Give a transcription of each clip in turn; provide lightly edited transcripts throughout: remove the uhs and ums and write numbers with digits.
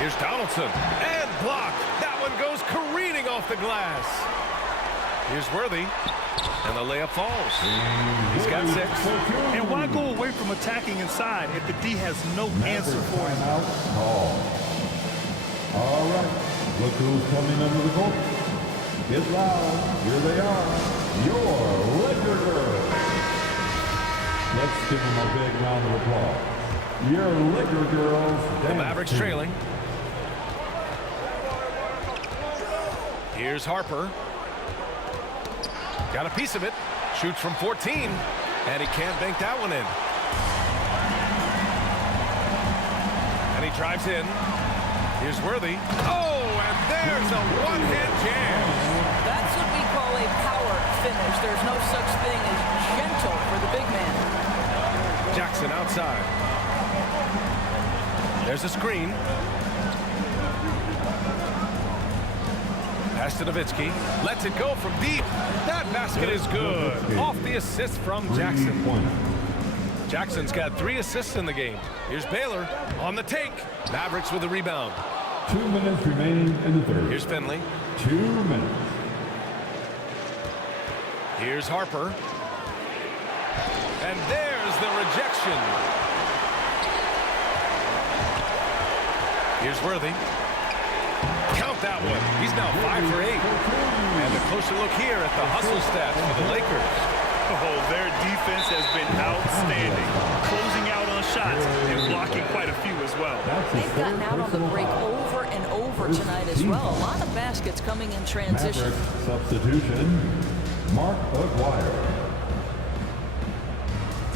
Here's Donaldson. And blocked. That one goes careening off the glass. Here's Worthy. And the layup falls. He's got 6. And why go away from attacking inside if the D has no answer for him? All right. Look who's coming under the court. Get loud. Here they are. Your Laker girls. Let's give them a big round of applause. Your Laker girls. The Mavericks trailing. Here's Harper. Got a piece of it. Shoots from 14. And he can't bank that one in. And he drives in. Here's Worthy. Oh, and there's a one-hand jam. That's what we call a power finish. There's no such thing as gentle for the big man. Jackson outside. There's a screen. Pass to Nowitzki. Lets it go from deep. That basket is good. Off the assist from Jackson. Jackson's got 3 assists in the game. Here's Baylor on the take. Mavericks with the rebound. 2 minutes remaining in the third. Here's Finley. 2 minutes. Here's Harper. And there's the rejection. Here's Worthy. Count that one. He's now 5 for 8. And a closer look here at the hustle stats for the Lakers. Oh, their defense has been outstanding. Closing out on shots and blocking quite a few as well. They've gotten out on the break over and over tonight as well. A lot of baskets coming in transition. Maverick substitution. Mark Aguirre.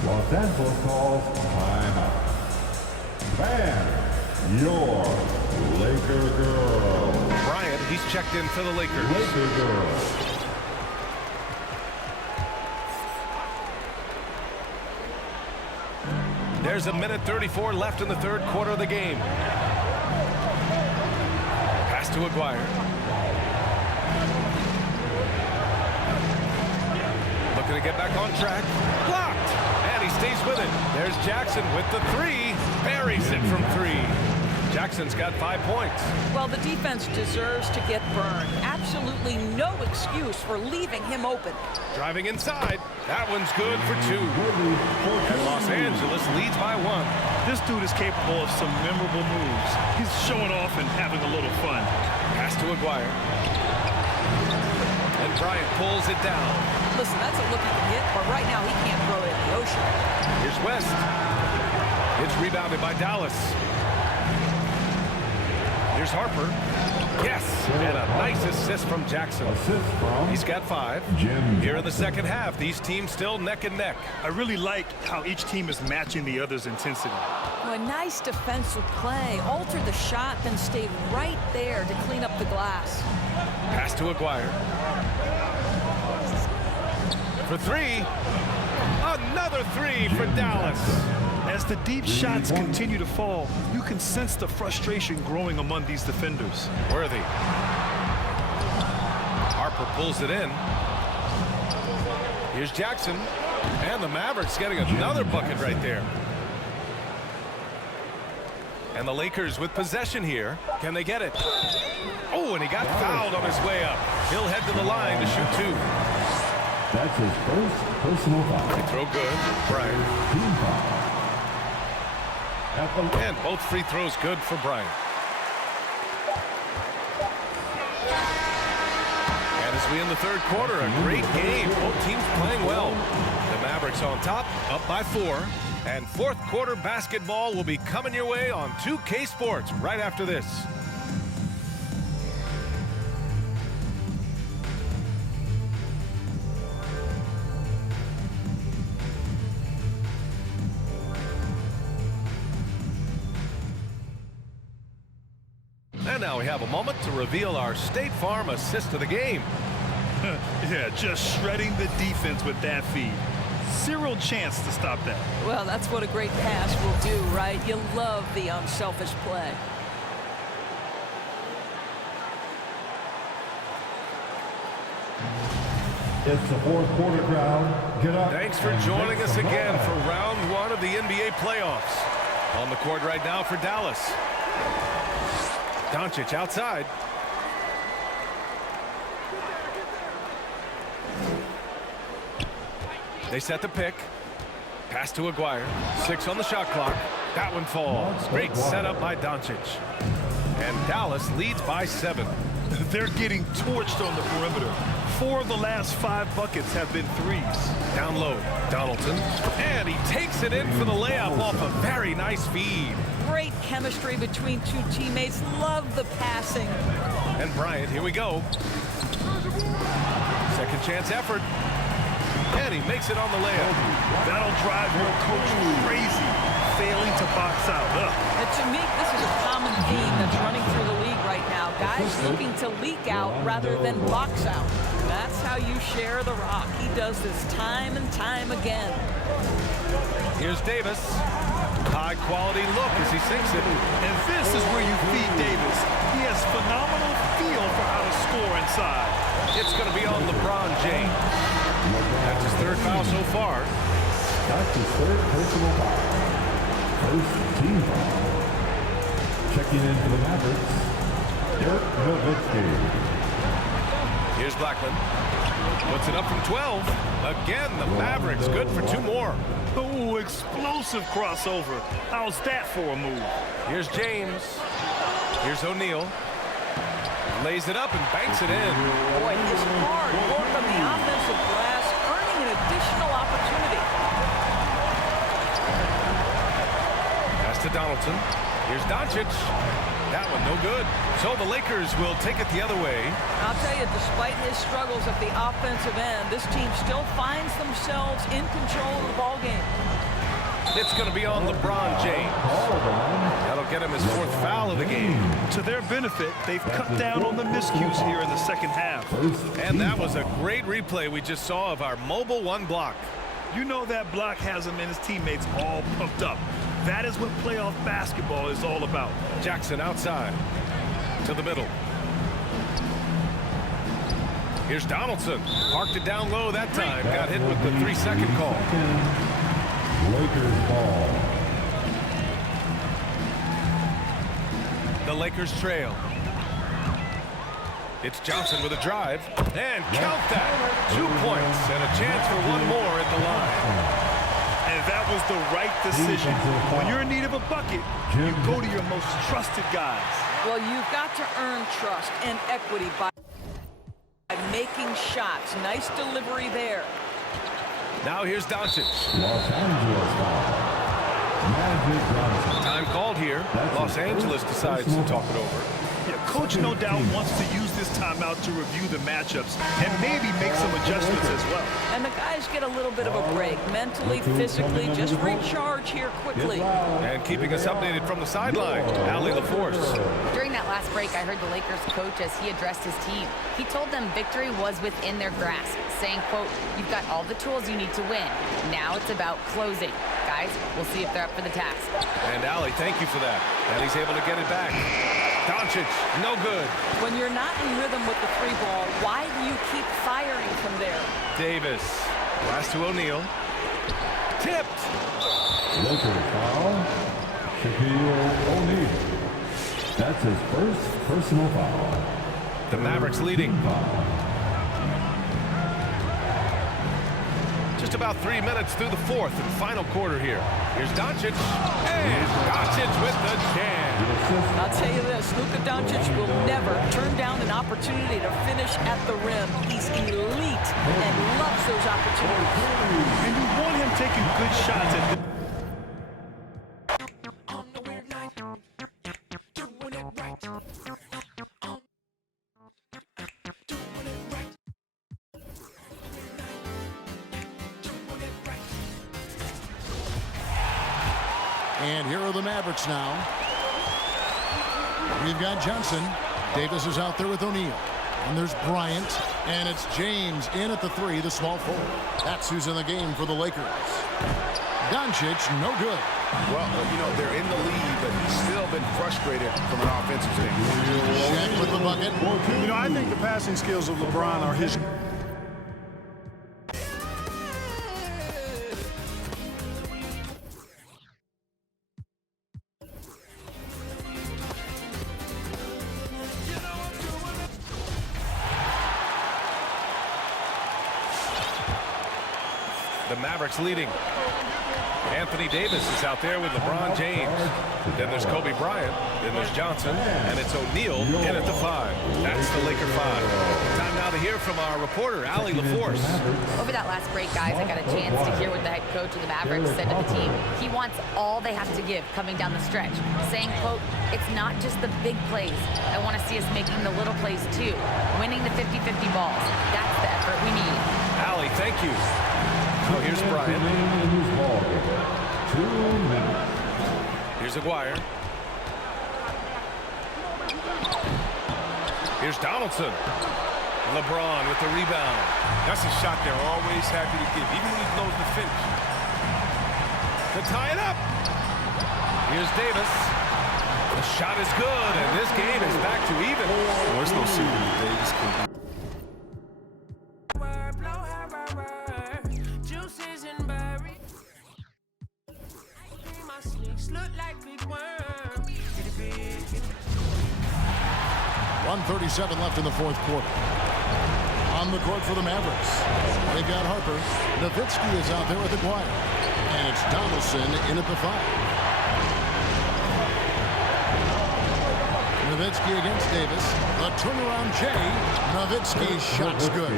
Los Angeles calls timeout. Bam! Your Laker girl. Bryant, he's checked in for the Lakers. Laker girl. There's 1:34 left in the third quarter of the game. Pass to Aguirre. Looking to get back on track. Blocked. And he stays with it. There's Jackson with the 3. Buries it from 3. Jackson's got 5 points. Well, the defense deserves to get burned. Absolutely no excuse for leaving him open. Driving inside. That one's good for 2. And Los Angeles leads by 1. This dude is capable of some memorable moves. He's showing off and having a little fun. Pass to Aguirre. And Bryant pulls it down. Listen, that's a look he can hit, but right now he can't throw it in the ocean. Here's West. It's rebounded by Dallas. Here's Harper. Yes, and a nice assist from Jackson. Assist from He's got 5. Jim Here in the second half, these teams still neck and neck. I really like how each team is matching the other's intensity. Oh, a nice defensive play. Altered the shot, then stayed right there to clean up the glass. Pass to Aguirre. For 3. Another 3 for Dallas. As the deep shots continue to fall, you can sense the frustration growing among these defenders. Worthy. Harper pulls it in. Here's Jackson. And the Mavericks getting another bucket right there. And the Lakers with possession here. Can they get it? Oh, and he got fouled on his way up. He'll head to the line to shoot 2. That's his first personal foul. They throw good. Bryant. Team foul. And both free throws good for Bryant. And as we end the third quarter, a great game. Both teams playing well. The Mavericks on top, up by 4. And fourth quarter basketball will be coming your way on 2K Sports right after this. And now we have a moment to reveal our State Farm assist of the game. Yeah, just shredding the defense with that feed. Zero chance to stop that. Well, that's what a great pass will do, right? You love the unselfish play. It's the fourth quarter crowd. Get up. Thanks for joining us again for round 1 of the NBA playoffs. On the court right now for Dallas. Doncic outside. They set the pick. Pass to Aguirre. 6 on the shot clock. That one falls. Great setup by Doncic. And Dallas leads by 7. They're getting torched on the perimeter. 4 of the last 5 buckets have been threes. Down low, Donaldson. And he takes it in for the layup off a very nice feed. Great chemistry between two teammates. Love the passing. And Bryant, here we go. Second chance effort. And he makes it on the layup. That'll drive your coach crazy, failing to box out. And to me, this is a common theme that's running through the league right now. Guys looking to leak out rather than box out. That's how you share the rock. He does this time and time again. Here's Davis. High quality look as he sinks it. And this is where you feed Davis. He has phenomenal feel for how to score inside. It's going to be on LeBron James. That's his 3rd foul so far. That's his 3rd personal foul. First team foul. Checking in for the Mavericks, Dirk Nowitzki. Here's Blackman. Puts it up from 12. Again, the Mavericks good for 2 more. Oh, explosive crossover. How's that for a move? Here's James. Here's O'Neal. Lays it up and banks it in. Boy, his hard work on the offensive glass, earning an additional opportunity. Pass to Donaldson. Here's Doncic. That one no good. So the Lakers will take it the other way. I'll tell you, despite his struggles at the offensive end, this team still finds themselves in control of the ballgame. It's going to be on LeBron James. That'll get him his 4th foul of the game. To their benefit, they've cut down on the miscues here in the second half. And that was a great replay we just saw of our mobile 1 block. You know that block has him and his teammates all pumped up. That is what playoff basketball is all about. Jackson outside to the middle. Here's Donaldson. Parked it down low that time. Got hit with the 3-second call. Lakers ball. The Lakers trail. It's Johnson with a drive. And count that. 2 points and a chance for 1 more at the line. And that was the right decision. When you're in need of a bucket, you go to your most trusted guys. Well, you've got to earn trust and equity by making shots. Nice delivery there. Now here's Doncic. Los Angeles foul. Magic Johnson. Time called here. Los Angeles decides to talk it over. Yeah, coach no doubt wants to use this timeout to review the matchups and maybe make some adjustments as well. And the guys get a little bit of a break, mentally, physically, just recharge here quickly. And keeping us updated from the sideline, Allie LaForce. During that last break, I heard the Lakers coach as he addressed his team. He told them victory was within their grasp, saying, quote, "You've got all the tools you need to win. Now it's about closing. Guys, we'll see if they're up for the task." And Allie, thank you for that. And he's able to get it back. Doncic, no good. When you're not in rhythm with the 3 ball, why do you keep firing from there? Davis. Pass to O'Neal. Tipped. Lakers foul. Shaquille O'Neal. That's his 1st personal foul. The Mavericks leading. Just about 3 minutes through the 4th and final quarter here. Here's Doncic. And Doncic with the jam. I'll tell you this, Luka Doncic will never turn down an opportunity to finish at the rim. He's elite and loves those opportunities. And you want him taking good shots at the And here are the Mavericks now. We've got Johnson. Davis is out there with O'Neal. And there's Bryant. And it's James in at the 3, the small forward. That's who's in the game for the Lakers. Doncic, no good. Well, you know, they're in the lead, but he's still been frustrated from an offensive standpoint. Shaq with the bucket. You know, I think the passing skills of LeBron are his. The Mavericks leading. Anthony Davis is out there with LeBron James. Then there's Kobe Bryant. Then there's Johnson. And it's O'Neal in at the 5. That's the Laker 5. Time now to hear from our reporter, Allie LaForce. Over that last break, guys, I got a chance to hear what the head coach of the Mavericks said to the team. He wants all they have to give coming down the stretch, saying, quote, it's not just the big plays. I want to see us making the little plays too, winning the 50-50 balls. That's the effort we need. Allie, thank you. So here's Bryant. 2 minutes. Here's Aguirre. Here's Donaldson. LeBron with the rebound. That's a shot they're always happy to give, even when he blows the finish. To tie it up. Here's Davis. The shot is good, and this game is back to even. Well, it's no secret that Davis can. Look like big worms. 1:37 left in the fourth quarter. On the court for the Mavericks, they've got Harper. Nowitzki is out there with Aguirre. And it's Donaldson in at the 5. Nowitzki against Davis. The turnaround J. Nowitzki's shot's good.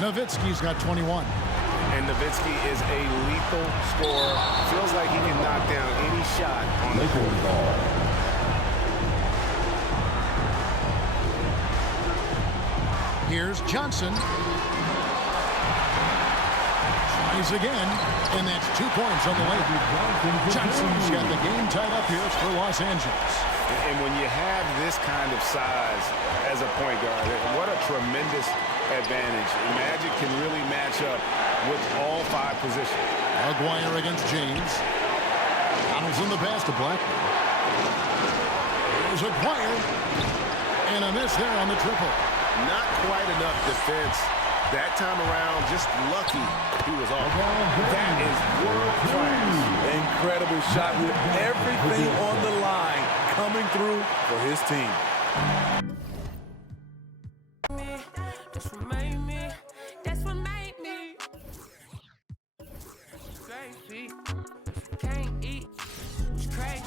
Nowitzki's got 21. And Nowitzki is a lethal scorer. Feels like he can knock down any shot on the court. Here's Johnson. Tries again, and that's 2 points on the way. Johnson's got the game tied up here for Los Angeles. And when you have this kind of size as a point guard, what a tremendous advantage. Magic can really match up with all 5 positions. Aguirre against James. Donaldson the pass to Blackman. There's Aguirre. And a miss there on the triple. Not quite enough defense. That time around, just lucky he was off. That is world class. Incredible shot with everything on the line coming through for his team. That's what made me. Crazy. Can't eat. It's crazy.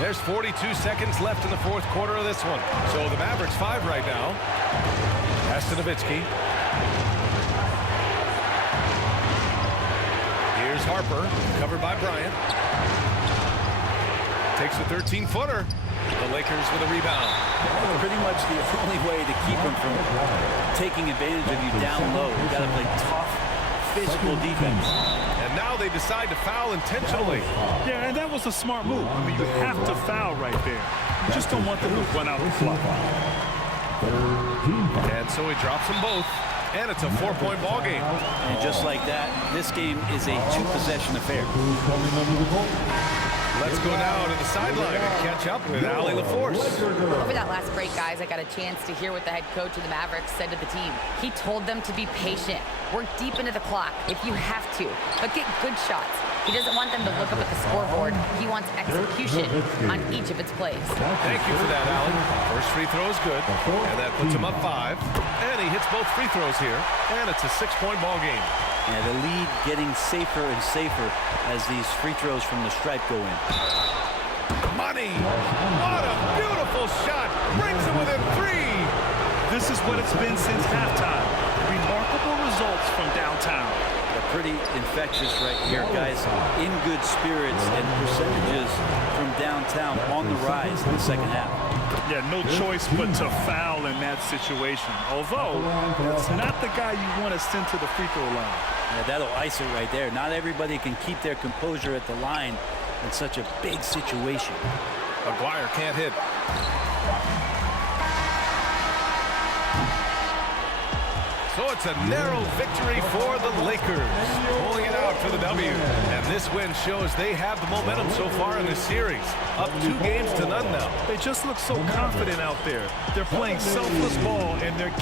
There's 42 seconds left in the fourth quarter of this one. So the Mavericks 5 right now. Pass to Nowitzki. Here's Harper, covered by Bryant. Takes a 13-footer. The Lakers with a rebound. Pretty much the only way to keep them from taking advantage of you down low. You got to play tough, physical defense. And now they decide to foul intentionally. Yeah, and that was a smart move. I mean, you have to foul right there. You just don't want them to run out the clock. And so he drops them both. And it's a 4-point ball game. And just like that, this game is a 2-possession affair. Let's go now to the sideline and catch up with Allie LaForce. Over that last break, guys, I got a chance to hear what the head coach of the Mavericks said to the team. He told them to be patient, work deep into the clock if you have to, but get good shots. He doesn't want them to look up at the scoreboard. He wants execution on each of its plays. Thank you for that, Allie. First free throw is good, and that puts him up 5. And he hits both free throws here, and it's a 6-point ball game. Yeah, the lead getting safer and safer as these free throws from the stripe go in. Money! What a beautiful shot! Brings it within 3! This is what it's been since halftime. Remarkable results from downtown. They're pretty infectious right here, guys. In good spirits and percentages from downtown on the rise in the second half. Yeah, no choice but to foul in that situation. Although, it's not the guy you want to send to the free throw line. Yeah, that'll ice it right there. Not everybody can keep their composure at the line in such a big situation. Aguirre can't hit. So it's a narrow victory for the Lakers, pulling it out for the W. And this win shows they have the momentum so far in this series. Up 2 games to none now. They just look so confident out there. They're playing selfless ball, and they're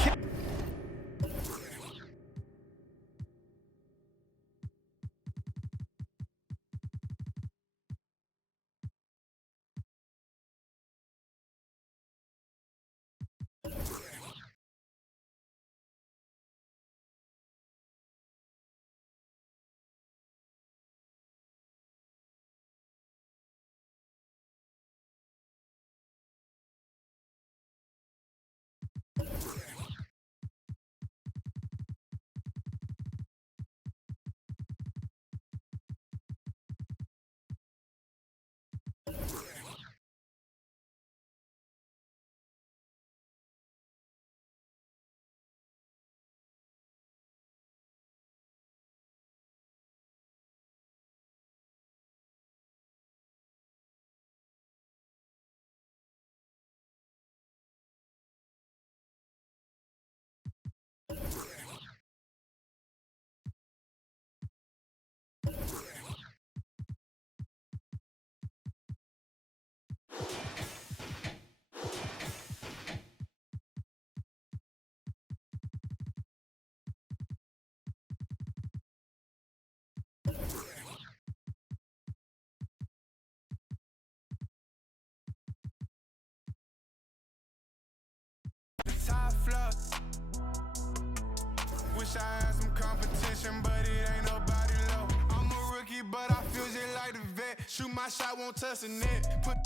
wish I had some competition, but it ain't nobody low. I'm a rookie, but I feel just like the vet. Shoot my shot, won't touch the net. Put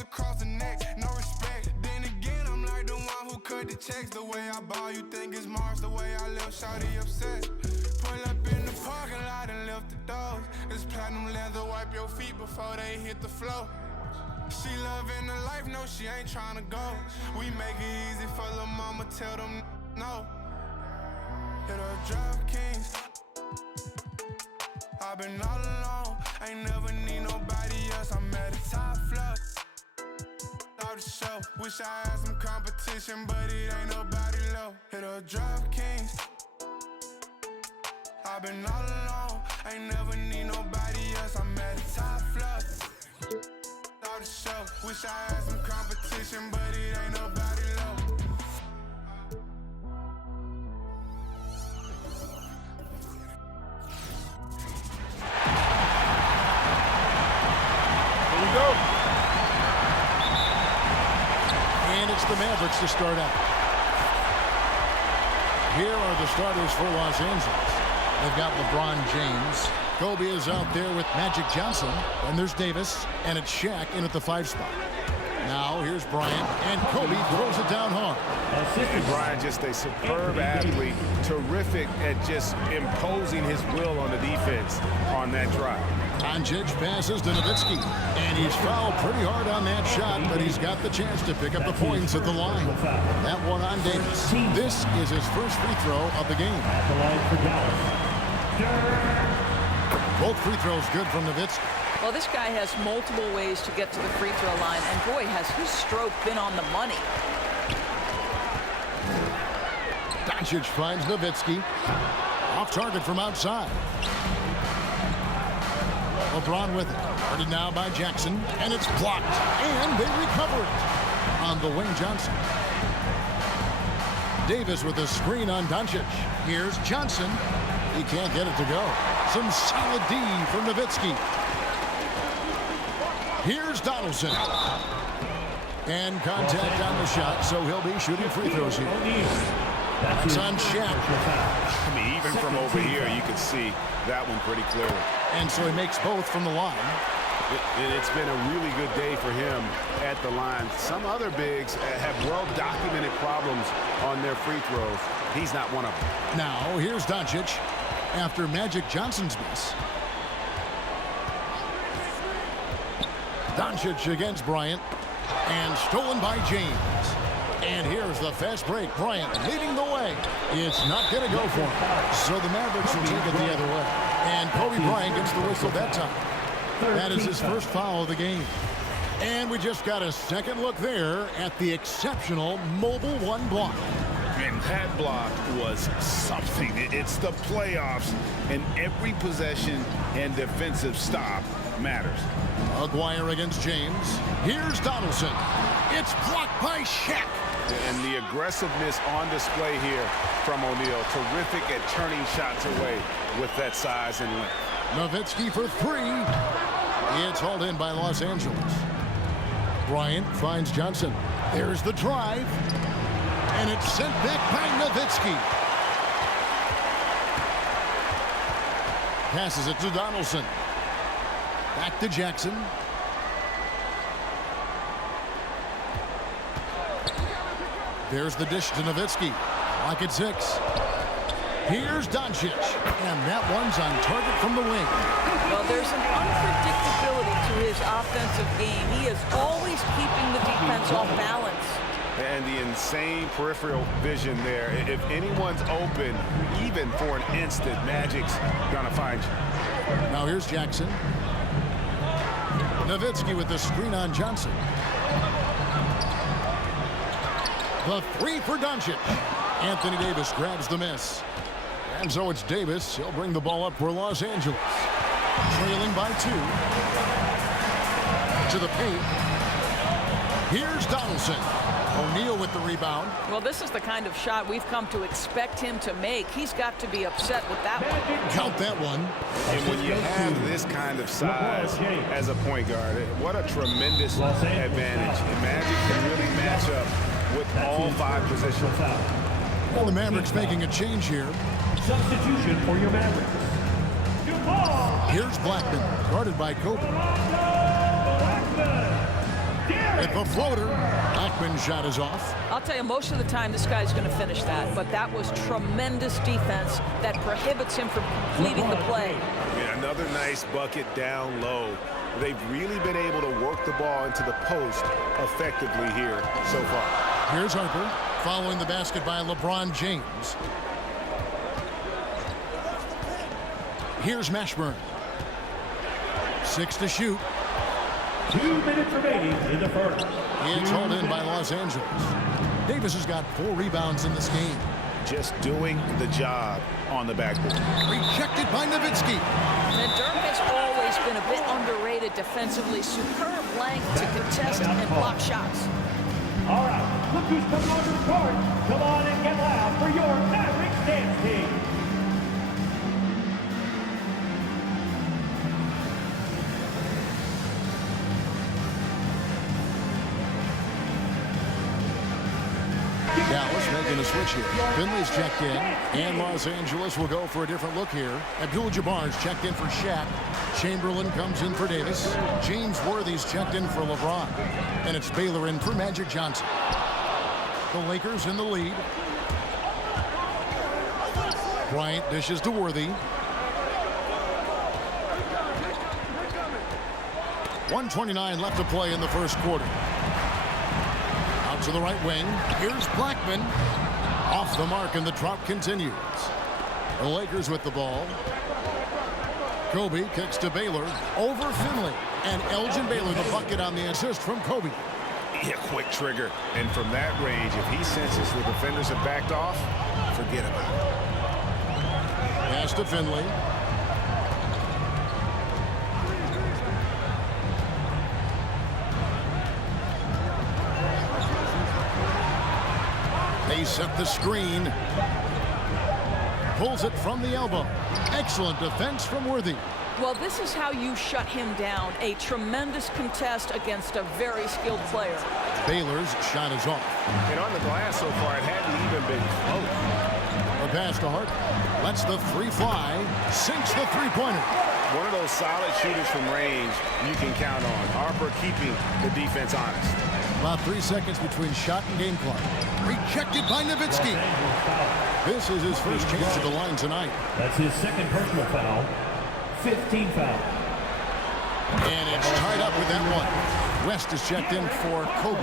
across the neck, no respect. Then again, I'm like the one who cut the checks. The way I ball, you think it's Mars. The way I left shawty upset. Pull up in the parking lot and left the doors. This platinum leather, wipe your feet before they hit the floor. She loving the life, no, she ain't tryna go. We make it easy for lil' mama, tell them no. Hit her drop kings. I've been all alone, ain't never need nobody else. I'm at the top floor. Off the show, wish I had some competition, but it ain't nobody low. Hit her drop kings. I've been all alone, ain't never need nobody else. I'm at the top floor. Off the show, wish I had some competition, but it ain't nobody low. Here we go. And it's the Mavericks to start out. Here are the starters for Los Angeles. They've got LeBron James. Kobe is out there with Magic Johnson. And there's Davis. And it's Shaq in at the 5 spot. Now here's Bryant. And Kobe throws it down hard. Bryant, just a superb athlete. Terrific at just imposing his will on the defense on that drive. Doncic passes to Nowitzki. And he's fouled pretty hard on that shot, but he's got the chance to pick up the points at the line. That one on Davis. This is his first free throw of the game. Both free throws good from Nowitzki. Well, this guy has multiple ways to get to the free throw line, and boy, has his stroke been on the money. Doncic finds Nowitzki. Off target from outside. LeBron with it. Guarded now by Jackson, and it's blocked. And they recover it on the wing. Johnson. Davis with a screen on Doncic. Here's Johnson. He can't get it to go. Some solid D from Nowitzki. Here's Donaldson. And contact on the shot, so he'll be shooting free throws here. It's on Shaq. I mean, even from over here, you can see that one pretty clearly. And so he makes both from the line. It's been a really good day for him at the line. Some other bigs have well-documented problems on their free throws. He's not one of them. Now, here's Doncic after Magic Johnson's miss. Doncic against Bryant. And stolen by James. And here's the fast break. Bryant leading the way. It's not going to go for him. So the Mavericks will take it the other way. And Kobe Bryant gets the whistle that time. That is his first foul of the game. And we just got a second look there at the exceptional Mobile One block. And that block was something. It's the playoffs, and every possession and defensive stop matters. Aguirre against James. Here's Donaldson. It's blocked by Shaq. And the aggressiveness on display here from O'Neal. Terrific at turning shots away with that size and length. Nowitzki for 3. It's hauled in by Los Angeles. Bryant finds Johnson. There's the drive. And it's sent back by Nowitzki. Passes it to Donaldson. Back to Jackson. There's the dish to Nowitzki. Lock at 6. Here's Doncic. And that one's on target from the wing. Well, there's an unpredictability to his offensive game. He is always keeping the defense off balance. And the insane peripheral vision there. If anyone's open, even for an instant, Magic's gonna find you. Now here's Jackson. Nowitzki with the screen on Johnson. The 3 for Doncic. Anthony Davis grabs the miss. And so it's Davis. He'll bring the ball up for Los Angeles. Trailing by 2. To the paint. Here's Donaldson. O'Neal with the rebound. Well, this is the kind of shot we've come to expect him to make. He's got to be upset with that one. Count that one. And when you have this kind of size as a point guard, what a tremendous advantage. And Magic can really match up with all 5 positions. Well, the Mavericks making a change here. Substitution for your Mavericks. Here's Blackman, guarded by Kobe. At the floater, Blackman's shot is off. I'll tell you, most of the time this guy's going to finish that, but that was tremendous defense that prohibits him from completing the play. Yeah, another nice bucket down low. They've really been able to work the ball into the post effectively here so far. Here's Harper, following the basket by LeBron James. Here's Mashburn. 6 to shoot. 2 minutes remaining in the first. It's hauled in by Los Angeles. Davis has got 4 rebounds in this game. Just doing the job on the backboard. Rejected by Nowitzki. And Dirk has always been a bit underrated defensively. Superb length to contest and block shots. All right, look who's coming onto the court. Come on and get loud for your Mavericks dance team. Dallas making a switch here. Finley's checked in, and Los Angeles will go for a different look here. Abdul-Jabbar's checked in for Shaq. Chamberlain comes in for Davis. James Worthy's checked in for LeBron. And it's Baylor in for Magic Johnson. The Lakers in the lead. Bryant dishes to Worthy. 1:29 left to play in the first quarter. To the right wing. Here's Blackman. Off the mark, and the drought continues. The Lakers with the ball. Kobe kicks to Baylor. Over Finley. And Elgin Baylor, the bucket on the assist from Kobe. Yeah, quick trigger. And from that range, if he senses the defenders have backed off, forget about it. Pass to Finley. They set the screen. Pulls it from the elbow. Excellent defense from Worthy. Well, this is how you shut him down. A tremendous contest against a very skilled player. Baylor's shot is off. And on the glass so far, it hadn't even been close. A pass to Hart. Lets the three fly. Sinks the three-pointer. One of those solid shooters from range you can count on. Harper keeping the defense honest. About 3 seconds between shot and game clock. Rejected by Nowitzki. This is his first chance at the line tonight. That's his second personal foul. 15 foul. And it's tied up with that one. West is checked in for Kobe.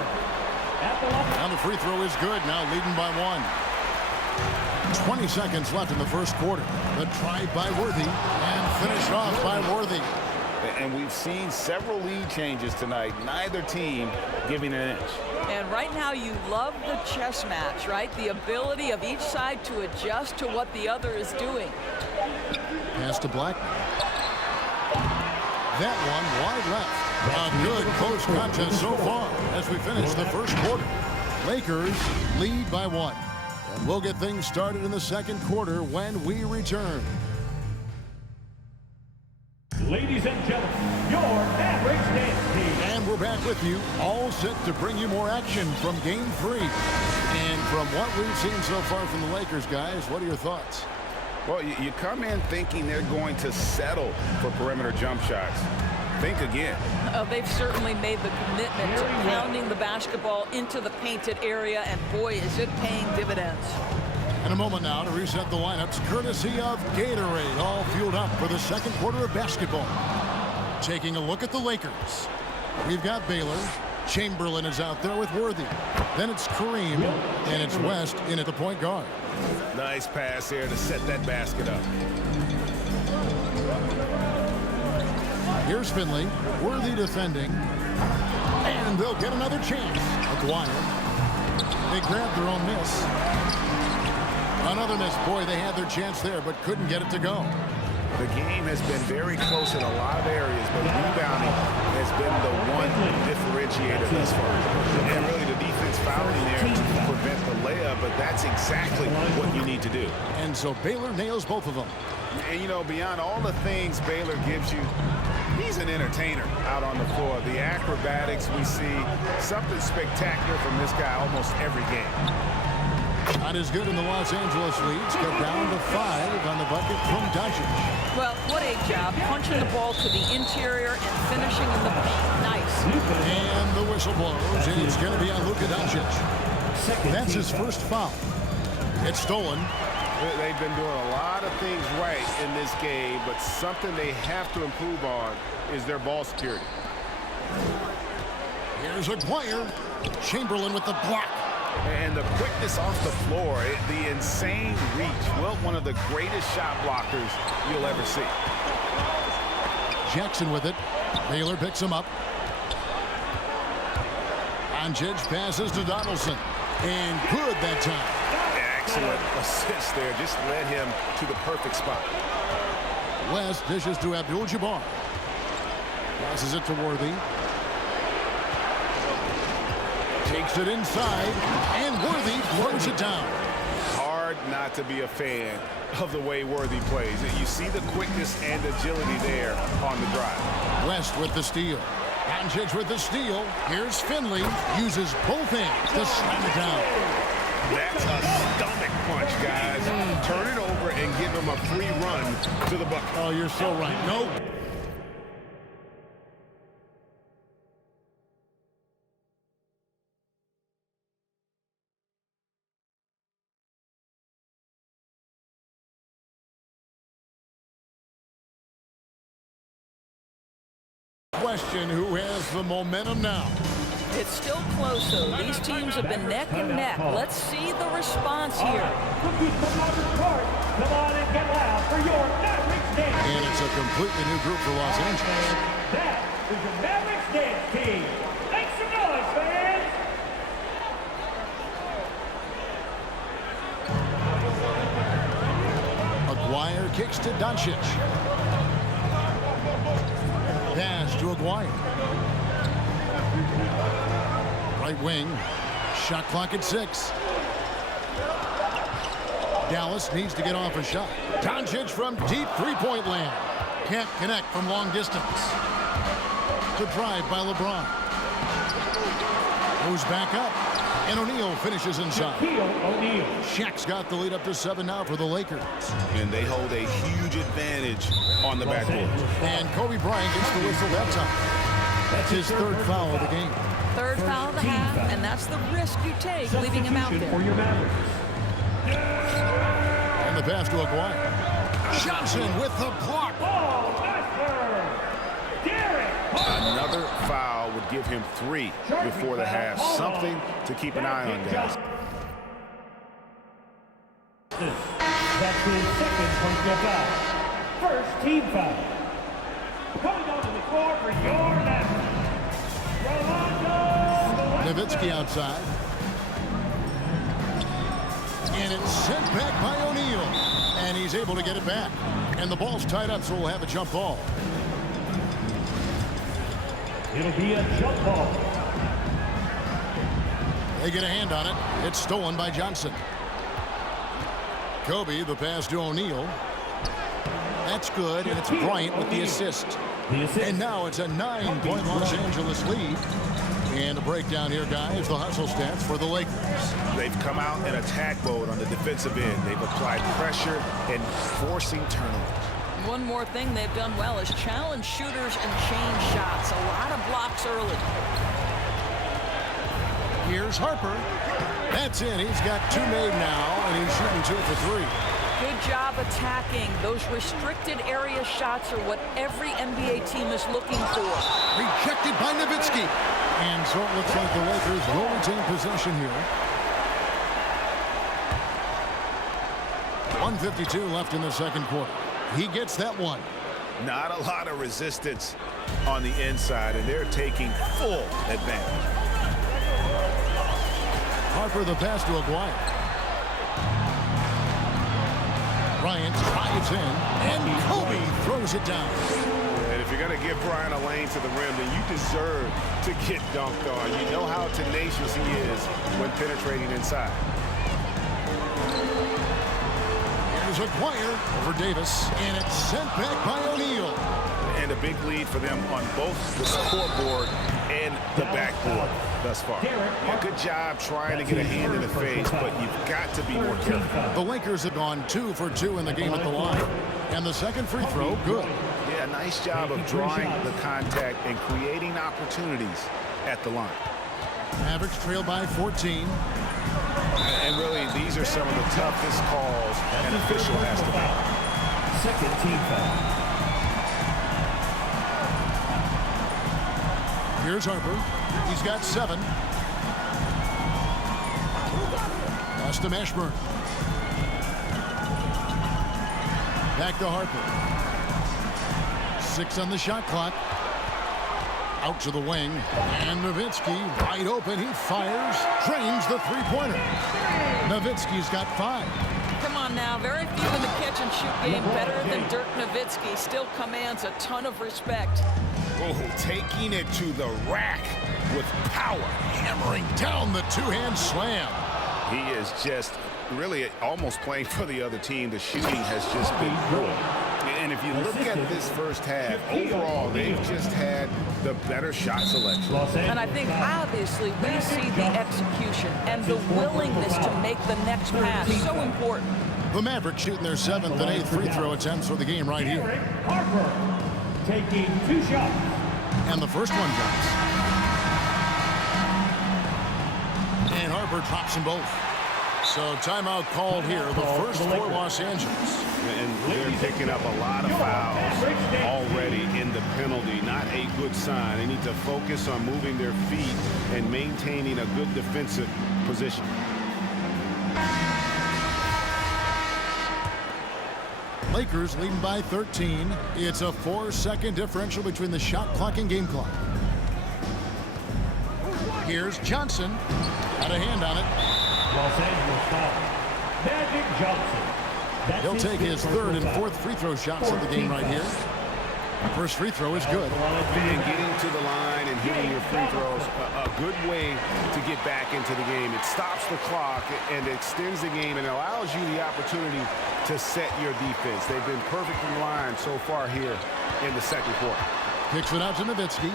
Now the free throw is good. Now leading by 1. 20 seconds left in the first quarter. The try by Worthy and finished off by Worthy. And we've seen several lead changes tonight. Neither team giving an inch. And right now you love the chess match, right? The ability of each side to adjust to what the other is doing. Pass to Black. That one wide left. A good close contest so far as we finish the first quarter. Lakers lead by 1. And we'll get things started in the second quarter when we return. Ladies and gentlemen, your Mavericks dance team. And we're back with you, all set to bring you more action from Game 3. And from what we've seen so far from the Lakers, guys, what are your thoughts? Well, you come in thinking they're going to settle for perimeter jump shots. Think again. They've certainly made the commitment to pounding the basketball into the painted area, and boy, is it paying dividends. In a moment now to reset the lineups, courtesy of Gatorade, all fueled up for the second quarter of basketball. Taking a look at the Lakers. We've got Baylor. Chamberlain is out there with Worthy. Then it's Kareem, and it's West in at the point guard. Nice pass there to set that basket up. Here's Finley. Worthy defending. And they'll get another chance. Aguirre. They grabbed their own miss. Another miss. Boy, they had their chance there, but couldn't get it to go. The game has been very close in a lot of areas, but rebounding has been the one differentiator thus far. And really the defense fouling there to prevent the layup, but that's exactly what you need to do. And so Baylor nails both of them. And, you know, beyond all the things Baylor gives you, he's an entertainer out on the floor. The acrobatics we see, something spectacular from this guy almost every game. Not as good in the Los Angeles leads. Cut down to 5 on the bucket from Doncic. Well, what a job. Punching the ball to the interior and finishing in the paint. Nice. And the whistle blows. It's going to be on Luka Doncic. That's his first foul. It's stolen. They've been doing a lot of things right in this game, but something they have to improve on is their ball security. Here's Aguirre. Chamberlain with the block. And the quickness off the floor, the insane reach. Well, one of the greatest shot blockers you'll ever see. Jackson with it. Baylor picks him up. Doncic passes to Donaldson. And good that time. Excellent assist there. Just led him to the perfect spot. West dishes to Abdul-Jabbar. Passes it to Worthy. Takes it inside. And Worthy throws it down. Hard not to be a fan of the way Worthy plays. You see the quickness and agility there on the drive. West with the steal. Doncic with the steal. Here's Finley. Uses both hands to slam it down. That's a stomach punch, guys. Turn it over and give him a free run to the bucket. Oh, you're so right. Nope. Question, who has the momentum now? It's still close, though. These teams have been neck and neck. Let's see the response here. Rookies from Auburn Court, come on and get loud for your Mavericks dance. And it's a completely new group for Los Angeles. That is the Mavericks dance team. Make some noise, fans. Aguirre kicks to Doncic. Pass to Aguirre. Right wing. Shot clock at 6. Dallas needs to get off a shot. Doncic from deep three-point land. Can't connect from long distance. The drive by LeBron. Goes back up. And O'Neal finishes inside. Shaq's got the lead up to 7 now for the Lakers. And they hold a huge advantage on the backboard. And Kobe Bryant gets the whistle that time. That's his third foul of the game. Third foul of the half, and that's the risk you take leaving him out there. For your Mavericks. And the pass to Aguirre. Johnson with the block. Oh, nice serve. Derek. Another foul would give him 3 before the half. Something to keep an eye on, guys. That's his second personal foul. First team foul. Coming onto the court for your Mavericks. Nowitzki outside. And it's sent back by O'Neal. And he's able to get it back. And the ball's tied up, so we'll have a jump ball. It'll be a jump ball. They get a hand on it. It's stolen by Johnson. Kobe, the pass to O'Neal. That's good, and it's Bryant with the assist. And now it's a 9-point Los Angeles lead. And a breakdown here, guys, the hustle stats for the Lakers. They've come out in attack mode on the defensive end. They've applied pressure and forcing turnovers. One more thing they've done well is challenge shooters and change shots. A lot of blocks early. Here's Harper. That's in. He's got 2 made now, and he's shooting 2 for 3. Good job attacking. Those restricted area shots are what every NBA team is looking for. Rejected by Nowitzki. And so it looks like the Lakers will retain possession here. 1:52 left in the second quarter. He gets that one. Not a lot of resistance on the inside, and they're taking full advantage. Harper the pass to Aguirre. Bryant drives in, and Kobe throws it down. And if you're going to give Bryant a lane to the rim, then you deserve to get dunked on. You know how tenacious he is when penetrating inside. Here's Aguirre over Davis, and it's sent back by O'Neal. and a big lead for them on both the scoreboard and the backboard thus far. Yeah, good job trying to get a hand in the face, but you've got to be more careful. The Lakers have gone 2 for 2 in the game at the line. And the second free throw, good. Yeah, nice job of drawing the contact and creating opportunities at the line. Mavericks trail by 14. And really, these are some of the toughest calls an official has to make. Second team foul. Here's Harper. He's got 7. Lost to Mashburn. Back to Harper. 6 on the shot clock. Out to the wing. And Nowitzki wide open. He fires. Drains the three-pointer. Nowitzki's got 5. Come on now, very few in the catch-and-shoot game better than Dirk Nowitzki. Still commands a ton of respect. Oh, taking it to the rack with power. Hammering down the two-hand slam. He is just really almost playing for the other team. The shooting has just been good. And if you look at this first half, overall, they've just had the better shot selection. And I think, obviously, we see the execution and the willingness to make the next pass so important. The Mavericks shooting their 7th and 8th free throw attempts for the game right here. Harper taking 2 shots. And the first one drops. And Harper drops them both. So timeout called here, the first for Los Angeles. And they're picking up a lot of fouls already in the penalty. Not a good sign. They need to focus on moving their feet and maintaining a good defensive position. Lakers leading by 13. It's a 4-second differential between the shot clock and game clock. Here's Johnson. Had a hand on it. Los Angeles foul. Magic Johnson. He'll take his 3rd and 4th free throw shots of the game right here. First free throw is good. And getting to the line and hitting your free throws, a good way to get back into the game. It stops the clock and extends the game and allows you the opportunity to set your defense. They've been perfect in line so far here in the second quarter. Kicks it out to Nowitzki.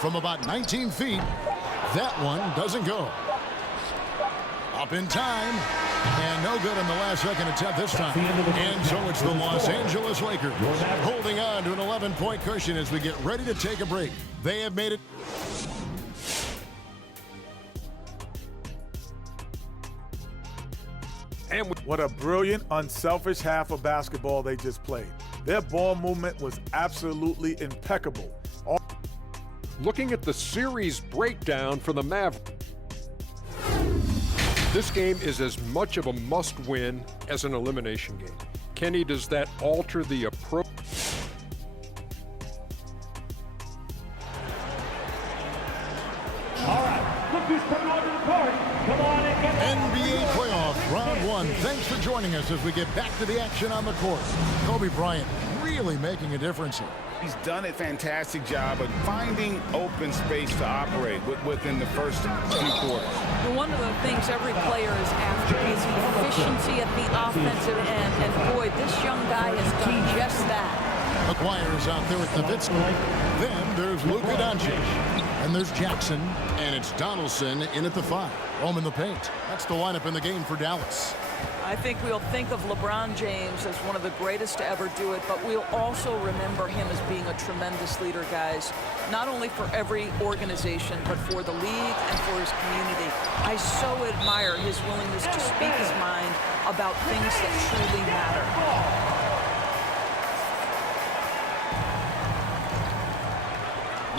From about 19 feet, that one doesn't go. Up in time, and no good in the last second attempt this time. And so it's the Los Angeles Lakers holding on to an 11-point cushion as we get ready to take a break. They have made it. And what a brilliant, unselfish half of basketball they just played. Their ball movement was absolutely impeccable. Looking at the series breakdown for the Mavericks. This game is as much of a must-win as an elimination game. Kenny, does that alter the approach? All right, look who's coming onto the court. Come on and get NBA playoffs, round 1. Thanks for joining us as we get back to the action on the court. Kobe Bryant really making a difference here. He's done a fantastic job of finding open space to operate within the first few quarters. One of the things every player is after is efficiency at the offensive end. And boy, this young guy has done just that. McGuire's out there with Nowitzki. Then there's Luka Doncic. And there's Jackson. And it's Donaldson in at the 5. Home in the paint. That's the lineup in the game for Dallas. I think we'll think of LeBron James as one of the greatest to ever do it, but we'll also remember him as being a tremendous leader, guys. Not only for every organization, but for the league and for his community. I so admire his willingness to speak his mind about things that truly matter.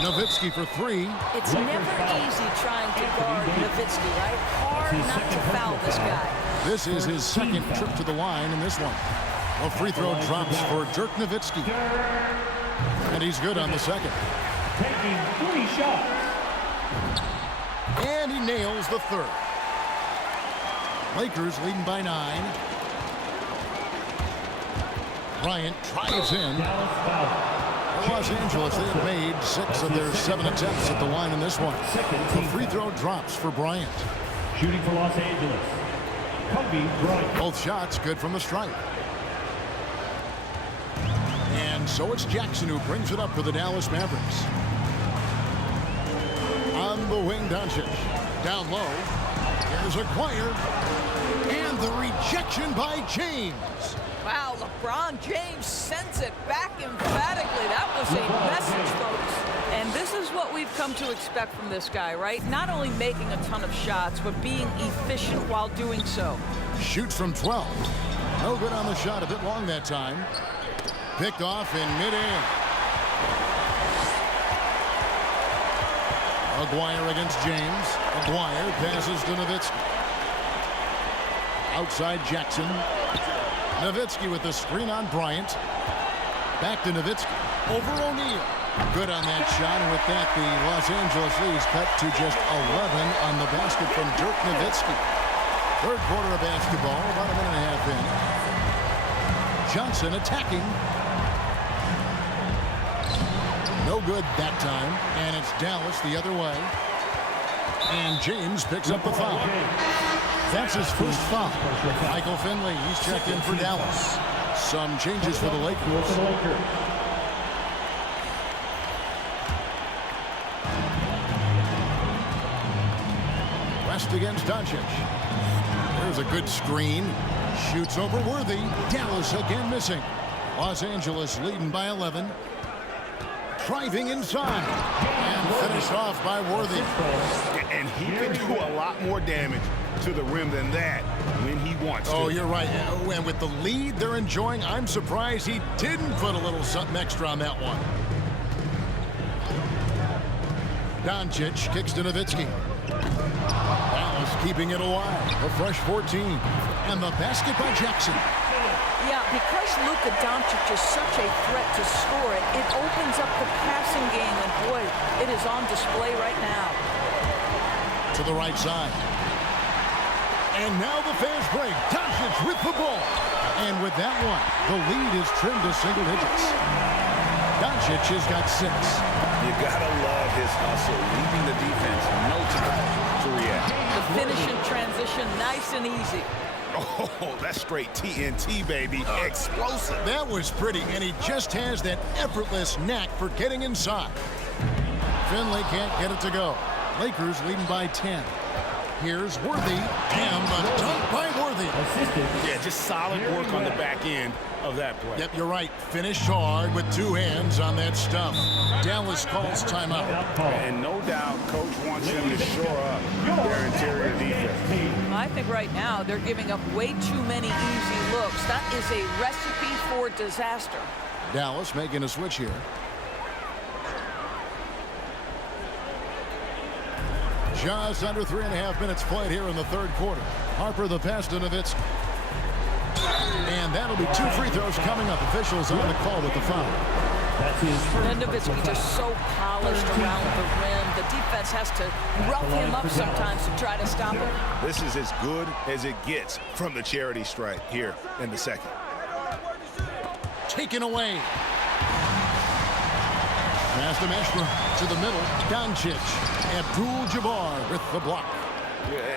Nowitzki for 3. It's never easy trying to guard Nowitzki, right? Hard not to foul this guy. This is his second trip to the line in this one. A free throw drops for Dirk Nowitzki. And he's good on the second. taking 3 shots. And he nails the 3rd. Lakers leading by 9. Bryant drives in. Los Angeles, they have made 6 of their 7 attempts at the line in this one. The free throw drops for Bryant. Shooting for Los Angeles, Kobe Bryant. Both shots good from the stripe. And And so it's Jackson who brings it up for the Dallas Mavericks. On the wing, Doncic. Down low. Here's Aguirre. And the rejection by James. Wow, LeBron James sends it back emphatically. That was a message, folks. And this is what we've come to expect from this guy, right? Not only making a ton of shots, but being efficient while doing so. Shoots from 12. No good on the shot. A bit long that time. Picked off in midair. Aguirre against James. Aguirre passes to Nowitzki. Outside Jackson. Nowitzki with the screen on Bryant. Back to Nowitzki. Over O'Neal. Good on that shot, and with that, the Los Angeles leads cut to just 11 on the basket from Dirk Nowitzki. Third quarter of basketball, about a minute and a half in. Johnson attacking. No good that time, and it's Dallas the other way. And James picks up the foul. That's his first foul. Michael Finley, he's checked in for Dallas. Some changes for the Lakers. West against Doncic. There's a good screen. Shoots over Worthy. Dallas again missing. Los Angeles leading by 11. Driving inside. And finished off by Worthy. And he can do a lot more damage to the rim than that when he wants to. Oh, you're right. And with the lead they're enjoying, I'm surprised he didn't put a little something extra on that one. Doncic kicks to Nowitzki. Dallas keeping it alive. A fresh 14. And the basket by Jackson. Yeah, because Luka Doncic is such a threat to score it, it opens up the passing game, and boy, it is on display right now. To the right side. And now the fast break. Doncic with the ball. And with that one, the lead is trimmed to single digits. Doncic has got 6. You gotta love his hustle, leaving the defense no time to react. The finish in transition, nice and easy. Oh, that's straight TNT, baby. Explosive. That was pretty, and he just has that effortless knack for getting inside. Finley can't get it to go. Lakers leading by 10. Here's Worthy, and the dunk by Worthy. Yeah, just solid work on the back end of that play. Yep, you're right. Finished hard with 2 hands on that stuff. Dallas calls timeout. And no doubt, Coach wants them to shore up their interior defense. I think right now they're giving up way too many easy looks. That is a recipe for disaster. Dallas making a switch here. Just under 3.5 minutes played here in the third quarter. Harper the pass to Nowitzki. And that'll be 2 free throws coming up. Officials on the call with the foul. And Nowitzki just so polished around the rim. The defense has to rough him up sometimes to try to stop him. This is as good as it gets from the charity stripe here in the second. Taken away. Pass to Meshra to the middle. Doncic. Abdul-Jabbar with the block.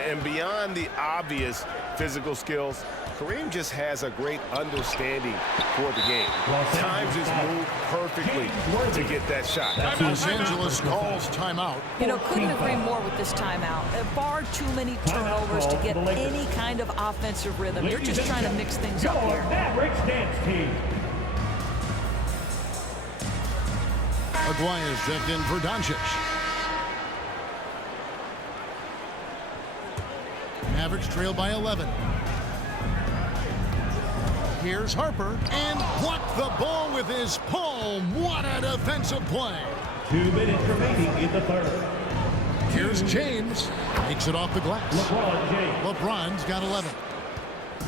And beyond the obvious physical skills, Kareem just has a great understanding for the game. Times his move perfectly to get that shot. Los Angeles calls timeout. You know, couldn't agree more with this timeout. Bar too many turnovers to get any kind of offensive rhythm. You're just trying to mix things up here. Mavericks dance team. Aguirre's checked in for Doncic. Mavericks trail by 11. Here's Harper and blocked the ball with his palm. What a defensive play. 2 minutes remaining in the third. Here's James. Takes it off the glass. LeBron James. LeBron's got 11.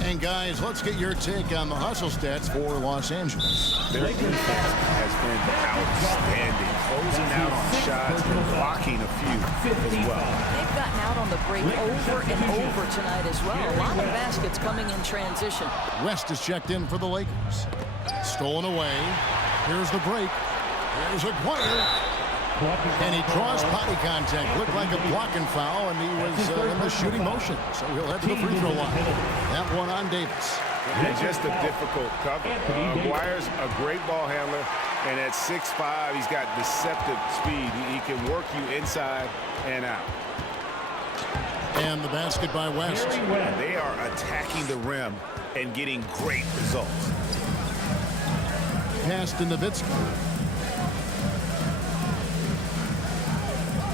And guys, let's get your take on the hustle stats for Los Angeles. Their defense has been outstanding, closing out on shots and blocking a few as well. They've gotten out on the break over and over tonight as well. A lot of baskets coming in transition. West is checked in for the Lakers. Stolen away. Here's the break. Here's Aguirre. And he draws body contact. Looked like a blocking foul, and he was in the shooting motion. So he'll head to the free throw line. That one on Davis. And just a difficult cover. Aguirre's a great ball handler, and at 6'5", he's got deceptive speed. He can work you inside and out. And the basket by West. They are attacking the rim and getting great results. Pass to Nowitzki.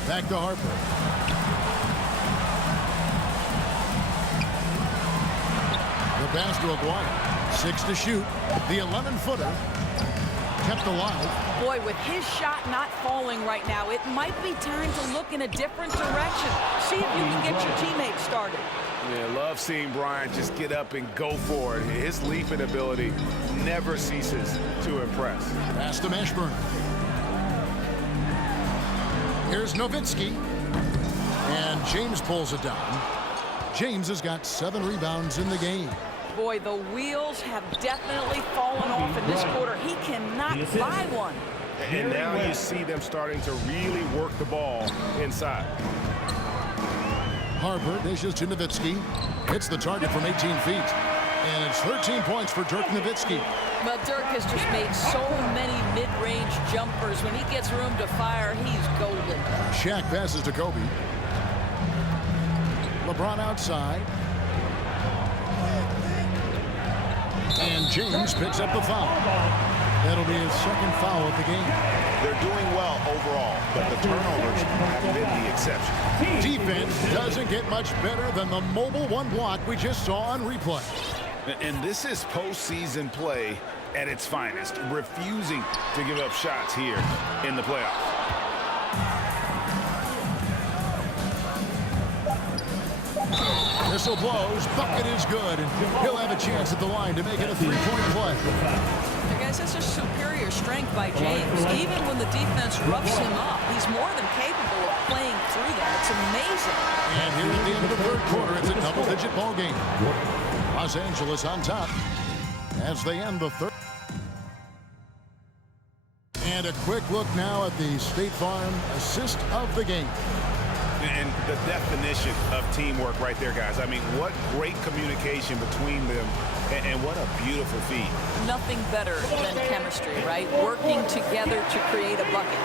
Back to Harper. The pass to Aguirre. 6 to shoot. The 11-footer kept alive. Boy, with his shot not falling right now, it might be time to look in a different direction. See if you can get your teammates started. Yeah, love seeing Bryant just get up and go for it. His leaping ability never ceases to impress. Pass to Mashburn. Here's Nowitzki. And James pulls it down. James has got 7 rebounds in the game. Boy, the wheels have definitely fallen off in this quarter. He cannot buy one. And now you see them starting to really work the ball inside. Harper dishes to Nowitzki. Hits the target from 18 feet. And it's 13 points for Dirk Nowitzki. Well, Dirk has just made so many mid-range jumpers. When he gets room to fire, he's golden. Shaq passes to Kobe. LeBron outside. And James picks up the foul. That'll be his second foul of the game. They're doing well overall, but the turnovers have been the exception. Defense doesn't get much better than the mobile one block we just saw on replay. And this is postseason play at its finest, refusing to give up shots here in the playoffs. Whistle blows, bucket is good, and he'll have a chance at the line to make it a 3-point play. Guys, this is superior strength by James. Even when the defense roughs him up, he's more than capable of playing through that. It's amazing. And here at the end of the third quarter, it's a double-digit ball game. Los Angeles on top as they end the third. And a quick look now at the State Farm assist of the game. And the definition of teamwork right there, guys. I mean, what great communication between them, and what a beautiful feat. Nothing better than chemistry, right? Working together to create a bucket.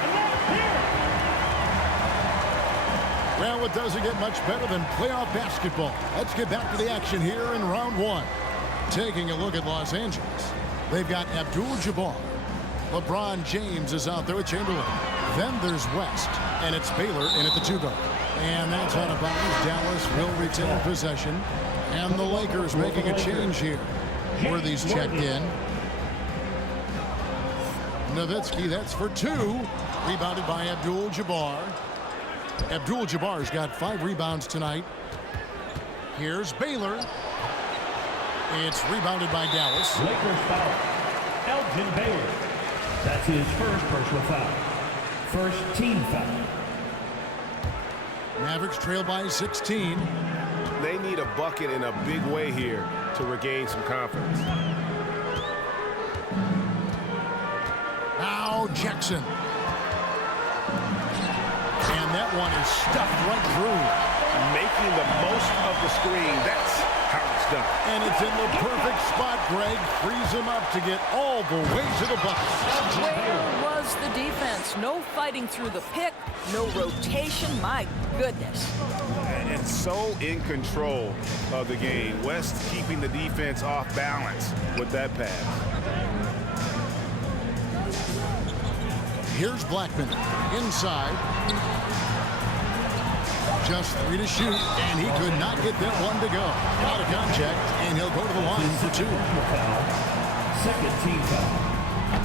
Well, it doesn't get much better than playoff basketball. Let's get back to the action here in round 1. Taking a look at Los Angeles. They've got Abdul-Jabbar. LeBron James is out there with Chamberlain. Then there's West, and it's Baylor in at the 2-guard. And that's out of bounds. Dallas will retain possession. And the Lakers making a change here. Worthy's checked in. Nowitzki, that's for 2. Rebounded by Abdul-Jabbar. Abdul-Jabbar's got 5 rebounds tonight. Here's Baylor. It's rebounded by Dallas. Lakers foul. Elgin Baylor. That's his first personal foul. First team foul. Mavericks trail by 16. They need a bucket in a big way here to regain some confidence. Now Jackson. And that one is stuffed right through. Making the most of the screen. That's how it's done. And it's in the perfect spot. Greg frees him up to get all the way to the bucket. Where was the defense? No fighting through the pick, no rotation. My goodness. And so in control of the game. West keeping the defense off balance with that pass. Here's Blackman inside. Just 3 to shoot, and he could not get that one to go. Out of contact, and he'll go to the line for 2. Second team foul.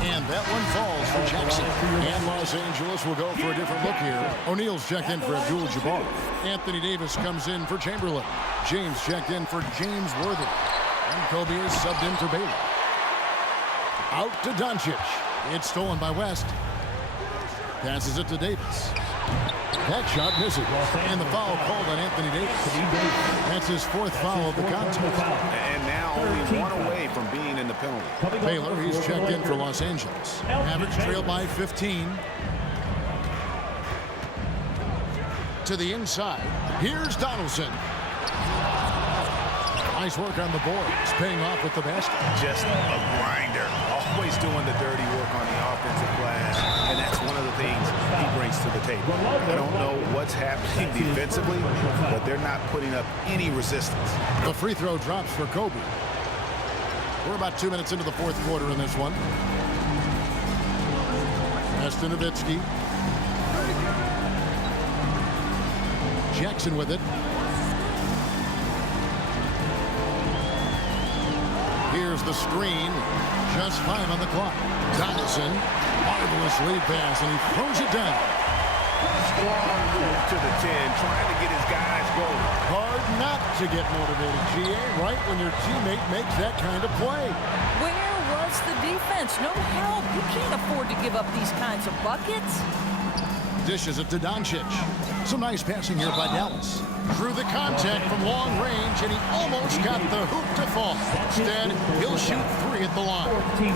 And that one falls for Jackson. And Los Angeles will go for a different look here. O'Neal's checked in for Abdul-Jabbar. Anthony Davis comes in for Chamberlain. James checked in for James Worthy. And Kobe is subbed in for Baylor. Out to Doncic. It's stolen by West. Passes it to Davis. That shot misses. And the foul called on Anthony Davis. That's his 4th foul of the contest. And now only 1 away from being in the penalty. Baylor, he's checked in for Los Angeles. Mavericks trail by 15. To the inside. Here's Donaldson. Nice work on the boards, paying off with the basket. Just a grinder. Always doing the dirty work on the offensive glass. And that's one of the things he brings to the table. I don't know what's happening defensively, but they're not putting up any resistance. The free throw drops for Kobe. We're about 2 minutes into the fourth quarter in this one. Preston Nowitzki. Jackson with it. Here's the screen. Just 5 on the clock. Donaldson. Marvelous lead pass, and he throws it down. Strong move to the 10, trying to get his guys going. Hard not to get motivated, GA, right when your teammate makes that kind of play. Where was the defense? No help. You can't afford to give up these kinds of buckets. Dishes it to Doncic. Some nice passing here by Dallas. Through the contact from long range, and he almost got the hoop to fall. Instead, he'll shoot 3 at the line.